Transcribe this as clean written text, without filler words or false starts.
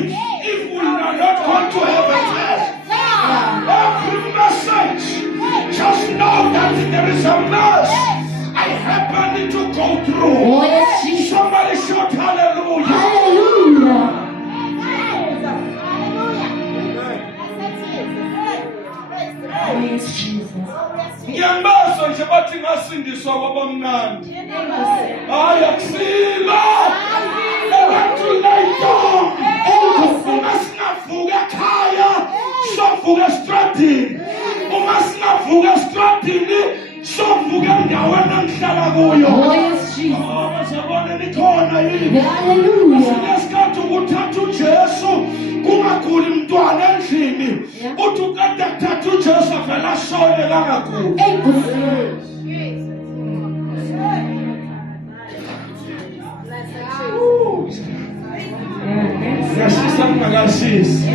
me, if we are not going to have a test, every message, just know that there is a mess I happen to go through. Oh, yes, Jesus. Somebody shout hallelujah. Hallelujah. Oh, yes, Jesus. Ngiyambaza nje bathi ngasindiswa kwabamnandi. Hayi akusila. Abantu lay down. Uma singavuka ekhaya, sovuka estradini. Uma singavuka estradini, sovuka endaweni engihlala kuyo. Oh, yes, Jesus. Bazabona nikhona yini? Hallelujah. Ngesikhathi ukuthatha uJesu kungaguli umntwana endlini. Uthi ukade kuthatha uJesu avela ashone langakubi. Yashisa mngakashisi.